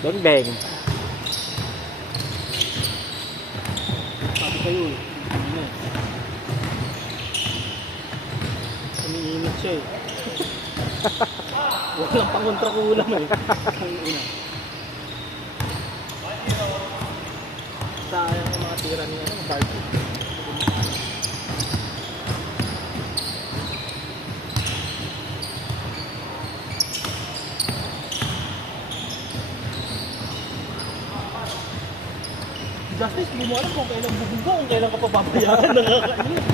Beng-beng. Sabi kayo eh. Umiinit siya eh. Walang pangontra ko ulam eh. Ang ina. Sayang ang mga tira niya ng Barbie. Justice, hindi mo alam kung kailan bubuga, kung kailan ka pa babayaran. Nakakainis.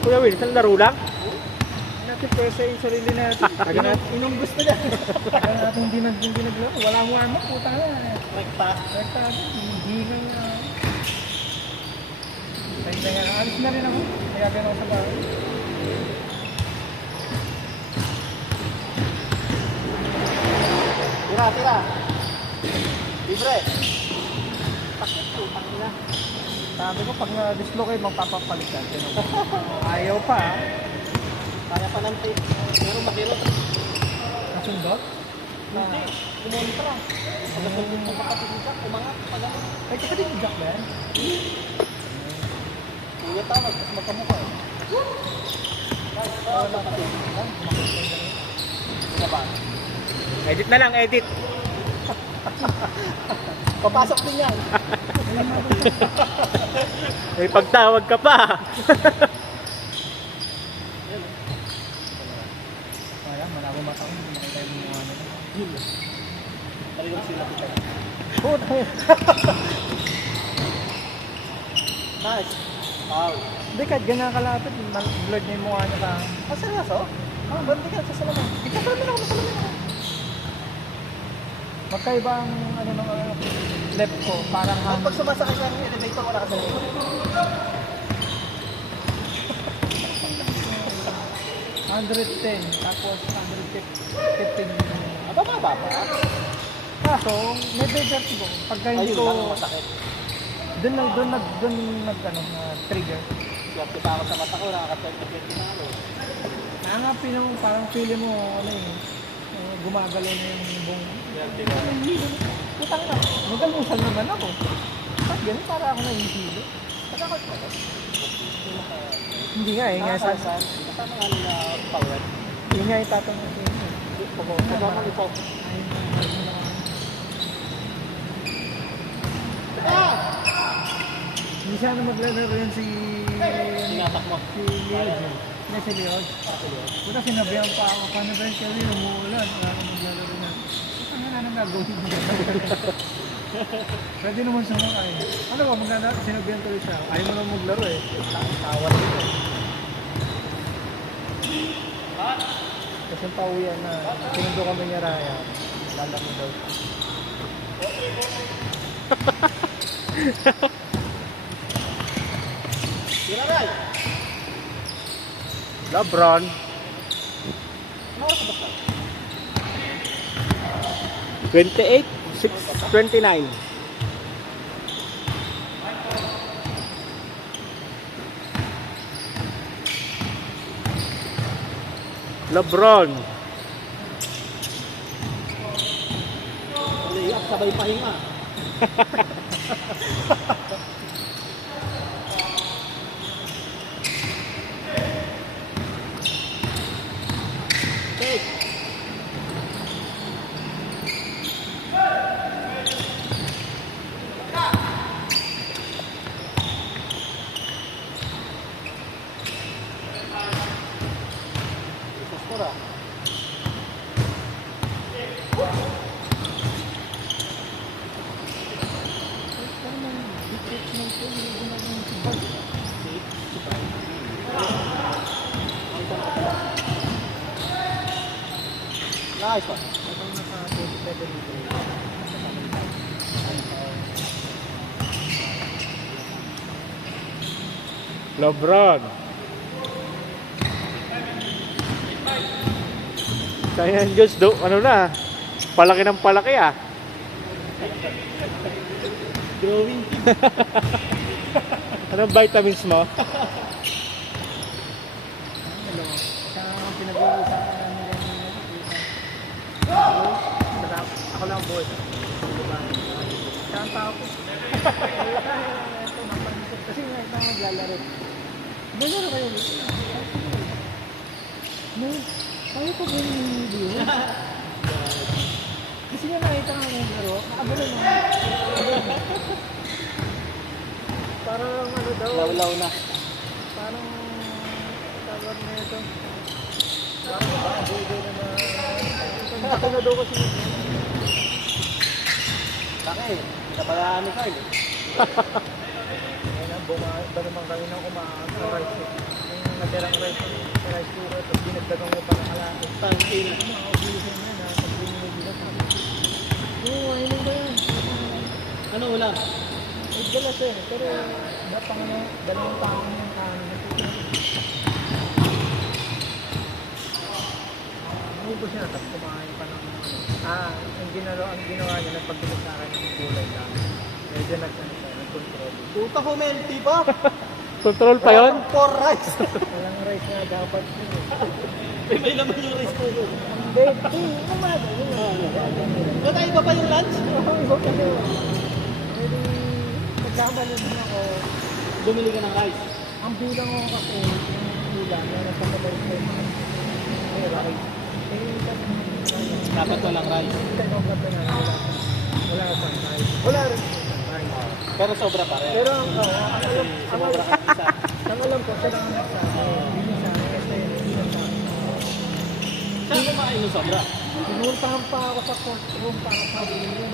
Kuya Will, isang laro lang? Natin pwesa yung sarili natin. Inong gusto niya. Taga natin hindi naglaro. Wala mo arma, puta na. Rekta agad. Hindi nga. Kaya alis na rin ako. Kaya gano'n sa bahay. Tira. Libre. Takot po, takot na. Sabi ko, pag na-dislocate, magpapapalitan. Ayaw pa, ha? Kaya pa ng tape. Meron ba kilo? Nasundot? Hindi. Kumontra. Pagkasundot mo makapagigak, umangat, pagano. Ay, kasi din jack ba yan? Uya tawag, tapos magkamukha eh. Wala ka din. Ano ba? Edit na lang, edit. Papasok din yan. May pagtawag ka pa. Kaya, malabo matang. Hindi makita yung mga ano. Talagang sila kita. Nice. Wow. Hindi, kahit ganyan kalapit, blurred niya yung mukha niya ka. Ah, seryoso? Ah, bandi ka sa salaman. Ikasalamin ako, masalamin ako. Magkaiba ang ano ng left ko, parang pag sumasakay ka ng elevator, wala ka sa left. 110, tapos 115. Baba. Kaso, may vertigo. Pagka hindi ko... Doon trigger. Kaya kita ako sa mata ko, nakaka-20 na ako. Nakangapin mo, parang feeling mo, gumagalaw na yung buong... Putang na, magalusan naman ako. Ba't ganun? Para ako nahihilo. Pagkakot mo? Hindi nga eh. Kasama nga nila power. Hindi nga itatanong ko yun. Pagkakot ito. Hindi siya na maglalaro yun si... Sinatak mo? Si Leod. Hindi si Leod. Puta sinabihan pa ako. Paano ba yung kawin? Umuulan. Wala akong maglalaro na. Ano nga nang gagawin mo? Pwede naman sumakay. Ano ba? Maglalaro? Sinabihan tuloy siya. Ayaw mo naman maglaro eh. Tawad ito. Kasi yung pauwian na sinundo kami niya Raya. Lalaki daw. Tiraray! LeBron. Ano oras ba? 28, 6:29. LeBron. Iyak, sabay pahinga. Take. Sasura. Nice one. LeBron. Kaya yung Diyos do, ano na, palaki ng palaki ah. Growing. Anong vitamins mo? Hello. Kaya pinag-uusapan boy. Diba? Saan tao ko? Ito, mapanisip. Kasi nga ito maglalaro. Maglalaro kayo. No, kaya ko ba yung video? Kasi nga nakita nga yung laro. Nakabalo mo. Parang ano daw. Law na. Parang tawag na ito. Parang baka budo na na. Ito na daw kasi. Bakit? Kapalaan ni Carl. Ayun na, ba naman kami nang kumakas sa rice eh. Yung natirang rice sa rice cooker, tapos dinagdagan mo pa ng kalahati. Tangin. Makaubulisin yan ha, pag binibigyan ka. Oo, ayun ba yan? Ano ulam? Ay, galas eh. Pero, dapang ano, dalawang taon yung kanin. Ubus niya, tapos kumain pa ng ano. Ang ginawa niya, nagpagbilis sa akin ng gulay lang. Medyo nag-control. Puta ko, melty pa. Control pa yun? For rice. Walang rice na dapat yun eh. May naman yung rice ko. Hindi, umaga, yun lang. Ba't iba pa yung lunch? Oo, iba pa yun. Pwede, nagkamali mo ako. Bumili ka ng rice. Ang bilang ko kasi, yung ulam, na nagpapalay ko yung rice. Dapat walang rice. Wala pang rice. Wala rin rice. Pero sobra pa rin. Pero ang alam, Sobra ka isa. ang alam ko, siya lang ang nagsabi. Hindi sa akin kasi hindi na sa Saan kumain yung sobra? pinuntahan pa ako sa courtroom para sabihin yun.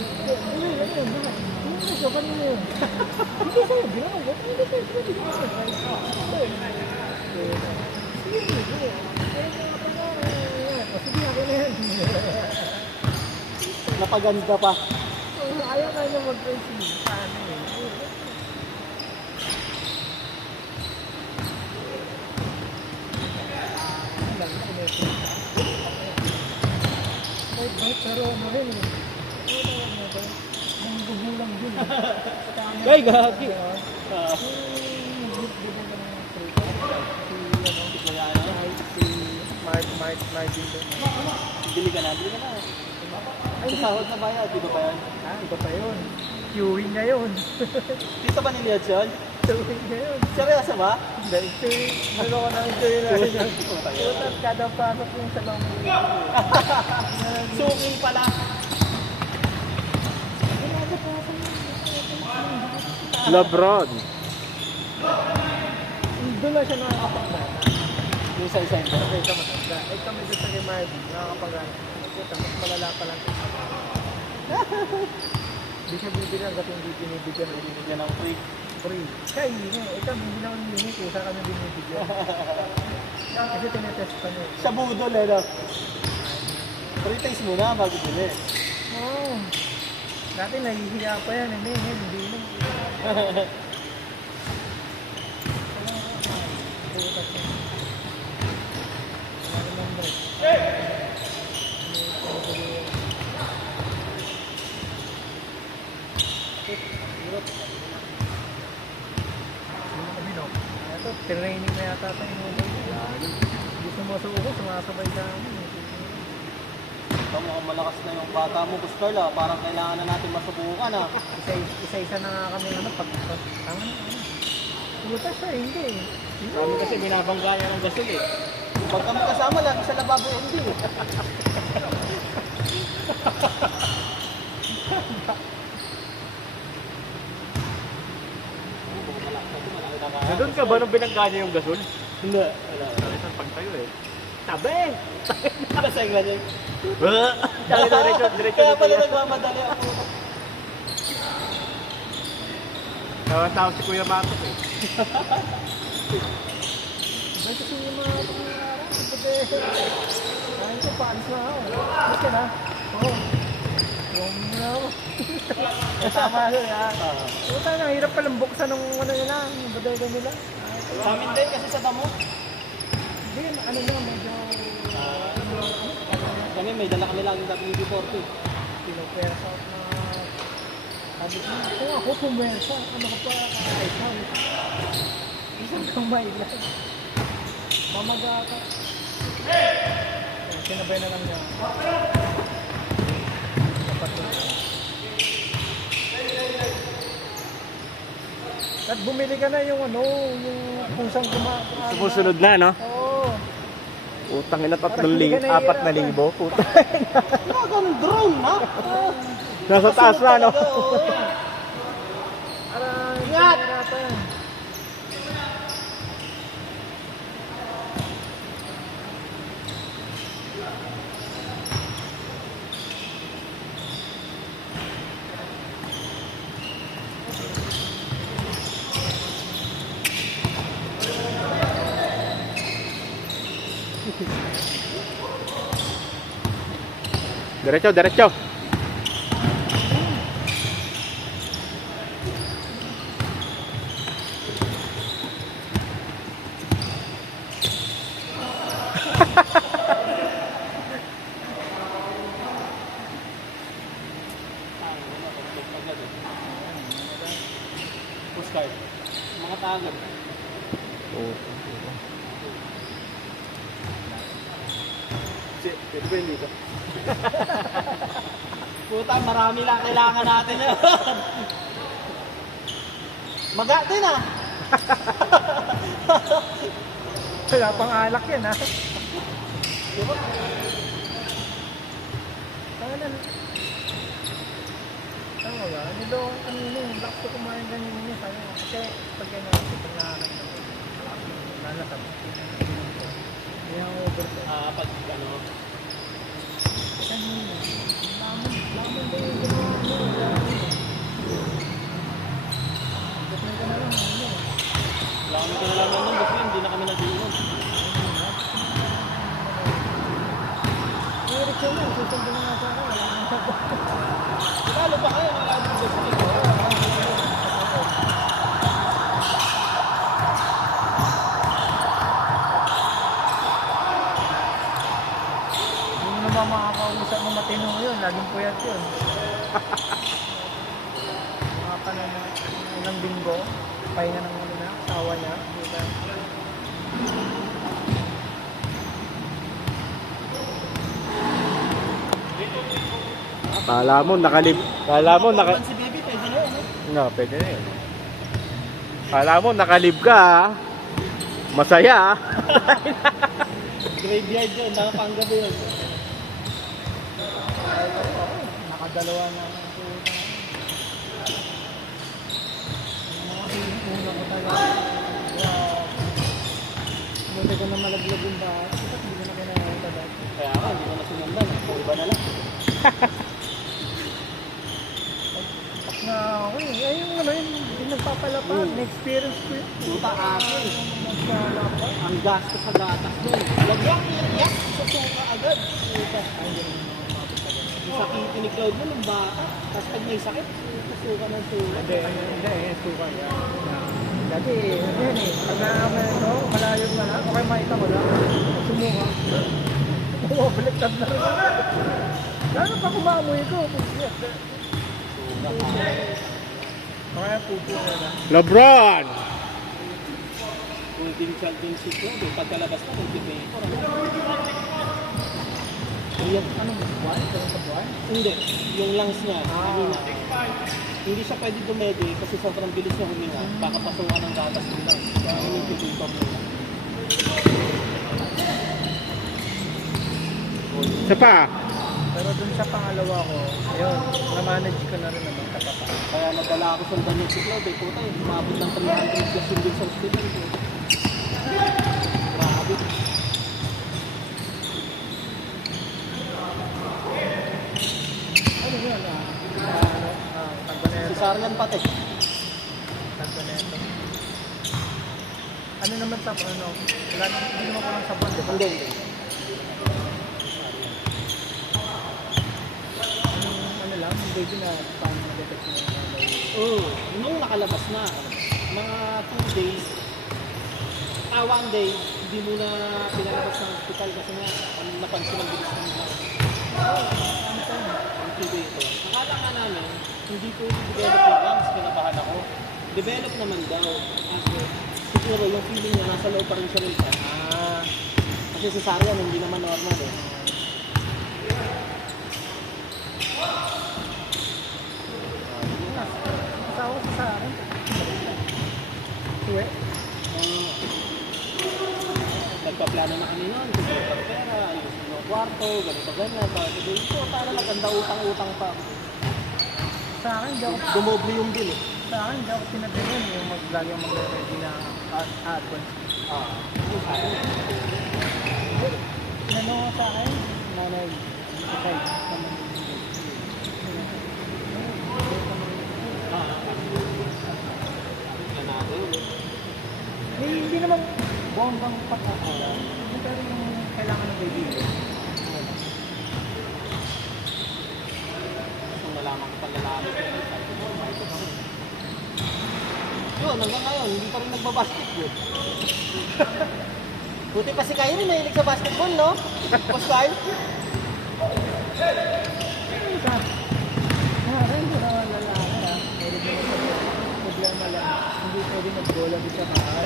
Hindi sa'yo, kanina yun. Hindi sa'yo, bilang mo. Hindi sa'yo, hindi sa'yo. Sige, ako na yan. Napaganda pa. Ayaw ka na mag-receive. Paano eh? May bait pero ano rin eh. Ang gugulang din. Ay, gagi. Marvin doon. Bili ka na. Ay, sa sahod na bayad. Di ba pa yan? Iba pa yun. Queuing na yun. Dito ba niliyad yun? Queuing na yun. Seryoso ba? Hindi, ano ko na queuing na yun. Putat, kada pasok yung sa long. Suking pala. Lebron. Doon lang siya nakakapagdana. Yung sa isa ito. Kasi ito matanda. Eh kami doon sa kay Marvin, nakakapagdana. Puta, mas malala pa lang. Hindi siya bibili hanggat hindi binibigyan o Binibigyan ng free. free. Kaya hindi nga, ito hindi naman hindi kusa kami binibigyan. Kasi tinetest pa niya. Sa budol eh, no? Free taste muna bago bili. Oo. Dati nahihiya pa yan, hindi na. Putas yan. Wala naman break. Ito, training na yata tayo mo. Gusto mo sa uko, sumasabay ka namin. Ito mukhang malakas na yung bata mo, Gusto ah. Parang kailangan na natin masubukan ah. Isa-isa na nga kami pag tama na. Puta siya, hindi. Kami kasi binabangga niya ng gasol eh. Pag kami kasama lang, sa lababo hindi eh. Nandun ka ba nung binangga yung gasol? Hindi. Wala. Isang pagtayo eh. Tabi! Nakasayang lang yun. Diretso Kaya na pala tayo. nagmamadali ako. Tawag si Kuya Matos eh. Ba't kasi yung mga pangyayari? Kain ko, paalis na ako. Ba't ka na? Oo. Yung na ako. Kasama yun ha. Puta na, hirap palang buksan ng ano nila, yung bodega nila. Sa amin din kasi sa damo. Hindi, ano na, medyo... Kami may dala kami lang yung WD-40. Pinopwersa out na... Sabi ko, kung ako pumwersa, ano ka pa, ikaw. Isang kamay lang. Mamaga ka. Sinabay na lang niya. Dapat At bumili ka na yung ano, yung pusang Sumusunod na, no? Oo. Utang ina Parang hindi ka 4,000. Puta. Talagang drone, ha? Nasa taas na, no? Parang Ingat! nahihirapan. Diretso, diretso. Postcard. Mga tagad. Oh. Pwede ba yun dito? Puta, marami lang kailangan natin yun. Maga din, ah. Wala pang alak yan, ha? Diba? Tama ba? Nilo, kanino, bakit ko kumain ganyan niya sa'yo? Kasi pag gano'n, pag nalasap. Hindi ako overto. Pag ano, Kanino? Laman ba yung ginawa mo? Gatay ka na lang, ano? wala kami kinalaman nun kasi hindi na kami nag-iinom. Eric yun lang, susundin na nga sa akin. Wala nang sabi. Lalo ba kayo? Wala kami nag-iinom. Hindi mo naman makakausap ng matino yun, laging puyat yun. Mga pa na ilang linggo, pahinga ng ano na, asawa niya. Diba? Kala mo nakalib. Kala mo naka Si Baby, pwede na yun, eh. No, pwede na yun. Kala mo nakalib ka, ha? Masaya, ha? Graveyard yun, nakapanggabi yun. Nakadalawa na ako. Una ko talaga. Buti ko na malaglag yung bahay. Bakit hindi ko na kinakita dati? Kaya ako, hindi ko na sinundan. Iba na lang. Pak na ako eh. Ay, yung ano yun, yung nagpapalapag. Na-experience ko yun. Puta ako. Magpalapag. Ang gasto sa gatas nun. Lagyan, iyak sa suka agad. Puta. Ay, hindi naman makakapit sa ganun. Yung sakit ni Cloud mo ng bata. Tapos pag may sakit, suka ng suka. Hindi, suka yan. Dati, ano yan eh. Pag naaman ito, malayo na lang. Okay, makita ko lang. Sumuha. Oo, baliktad na rin. Lalo pa kumamoy ko. Kaya pupo na lang. LeBron! Kung team championship ko, pagkalabas na, nag-paper. Ayan, anong buwan? Ganun sa buwan? Hindi, yung lungs niya, humina. Hindi siya pwede dumedi kasi sobrang bilis niya huminga. Baka pasukan ng gatas ng lungs. Kaya yung pipipop nila. Isa pa. Pero dun sa pangalawa ko, ayun, na-manage ko na rin naman katapa. Kaya nadala ako sa Daniel si Cloud. Puta eh, umabot ng 300 plus yung bill sa hospital. Grabe. Ano yun? Tagbaneto. Si Sarian pati. Tagbaneto. Ano naman sa ano? Wala hindi naman ko ng sabon, di ba? Hindi. Ano lang, hindi din na paano na-detect mo yung Oo. Nung nakalabas na, mga 2 days, 1 day, hindi mo na pinalabas ng hospital kasi nga, napansin ang bilis ng mga ang ito. Akala nga namin, hindi ko develop yung lungs, kinabahan ako. Develop naman daw. Kasi siguro yung feeling niya, nasa low pa rin siya rin pa. Kasi si Sarian, hindi naman normal eh. Asawa ko sa akin. Uwe. Nagpaplano na kami noon, gusto ko ng pera, gusto ko ng kwarto, ganito ganyan. Sabi ko, para maganda utang-utang pa. Sa akin, hindi ako, Dumoble yung bill eh. sa akin, hindi ako pinagayon yung lagi ang magre-ready na advance. Ano nga sa akin? Nanay. Okay. Hindi naman bombang pagkakala. Pero yung kailangan ng baby. Kung nalaman ko pala namin. Yun, hanggang ngayon, hindi pa rin nagbabasketball. Buti pa si Kyrie mahilig sa basketball, no? Boss Kyle? Hindi naman lalaki ha. Pwede naman sa problema lang. Hindi pwede mag-bola dito sa bahay.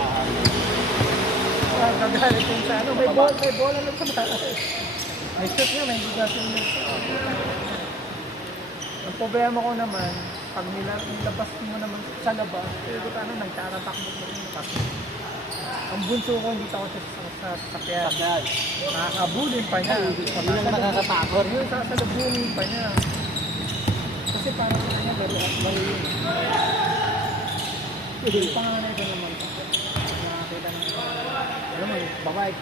Gagalit yung sa ano. May bola lang sa bahay. Ay, shot nga, may higasin mo. Ang problema ko naman, pag nilabas mo naman sa labas, pero ano, nagtaratakbo mo rin. Ang bunso ko, hindi ako sa sakyan. Sakyan. Nakakabulin pa niya. Hindi lang nakakatakot. Yun, sasalubungin pa niya. Kasi parang ano, pero mali yun. Yung panganay ko naman. Nakakita ng, alam mo, babae.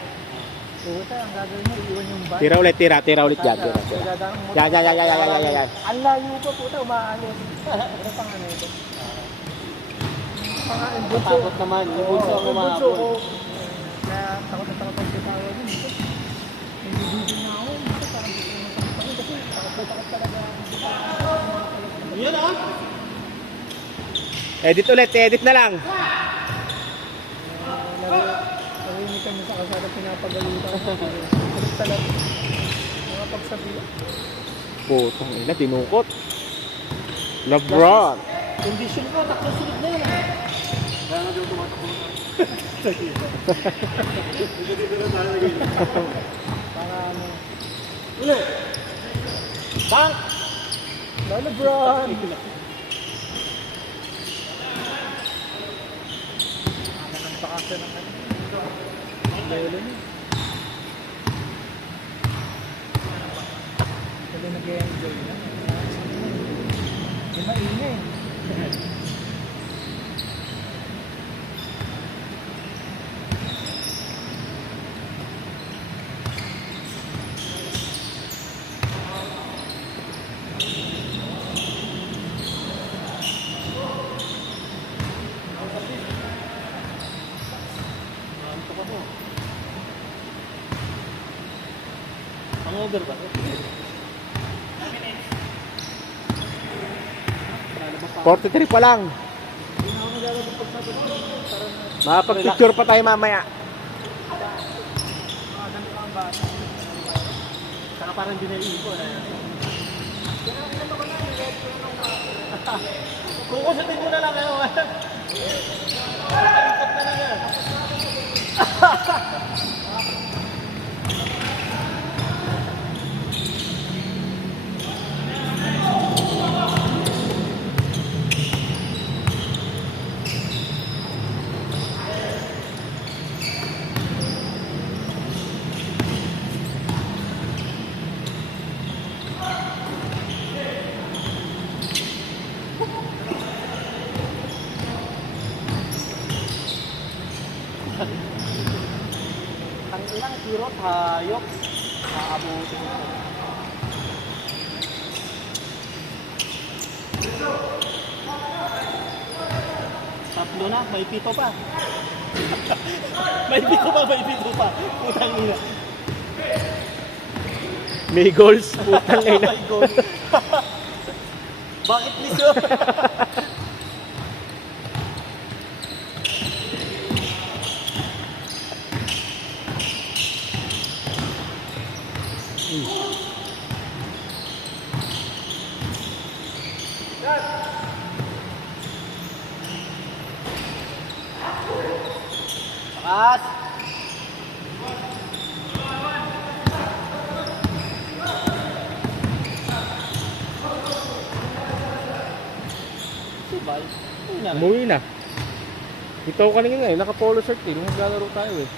Puta, ang gagawin niya, iwan yung bike. Tira ulit, tira ulit yan. Tira. Yan. Ang layo ko, puta, umaalis. Ano panganay ko? Panganay, bunso. Takot naman, yung bunso ako Bunso mahabol. ko. Kaya takot na takot ang sipawa yun. Hindi bibig na ako. Parang gusto mo sa sipawa. Kasi takot talaga. Yun ah! Edit ulit, edit na lang. Narinig kami sa kasada, pinapagalitan ko. Salit talaga. Mga pagsabihan. Putang ina, tinukot. LeBron. Condition ko, sunod na yun ah. Kaya nga doon tumatakbo na. Para ano. Ulit! Bank! LeBron! Ang bakasya ng ano. Lolo niya. Sabi nag-enjoy na. Di maingay. Hangover ba? 43 pa lang. Makapag-picture pa tayo mamaya. Saka parang dinaipo na yan. Kukusutin mo na lang ano. Nakalipat na lang yan. Ang ilang kirot, hayop, aabutin ko. Tatlo na, may pito pa. May pito pa. Putang ina. May goals. Putang ina. My God. Bakit liso? Pakas! tambay. Uy na rin. Umuwi na. Ito ko kanina nga eh, naka-polo shirt eh. Nung maglalaro tayo eh.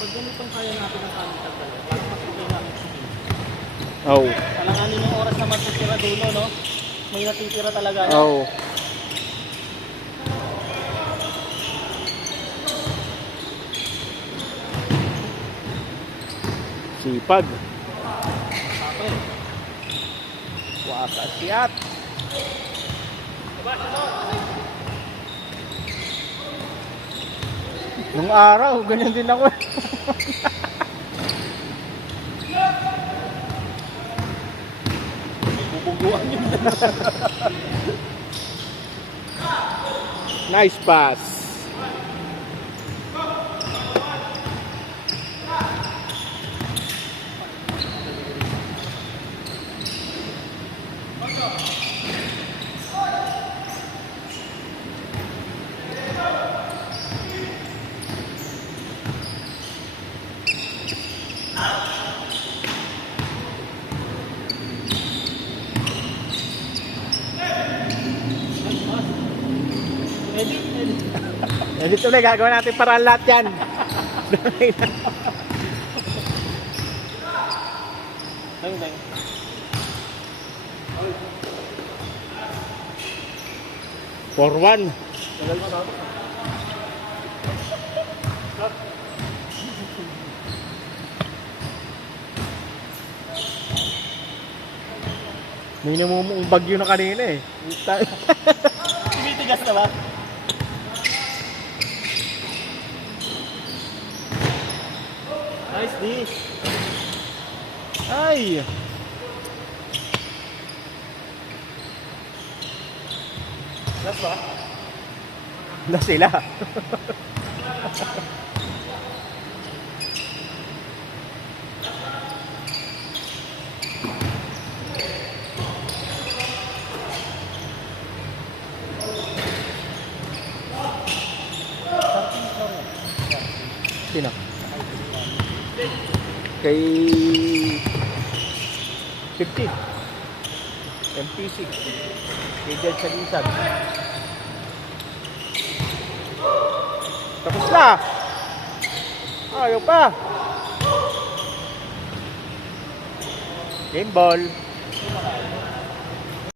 Pag ganitong kaya natin ang kami tagal, parang mas okay namin sa game. Oh. Alanganin yung oras na matitira dulo, no? May natitira talaga. No? Oh. Sipag. Kapit. Wakasyat. Nung araw, ganyan din ako. Bubuguan yun. Nice pass. Edit, edit. Edit ulit, gagawin natin paraan lahat yan. Dang, dang. For one. May namumuong bagyo na kanina eh. Tumitigas na ba? Nice D. Ay! Last ba? Na sila. Sino? Kay 15 MPC kay Jed Salisan. Tapos na. Ayaw pa. Game ball.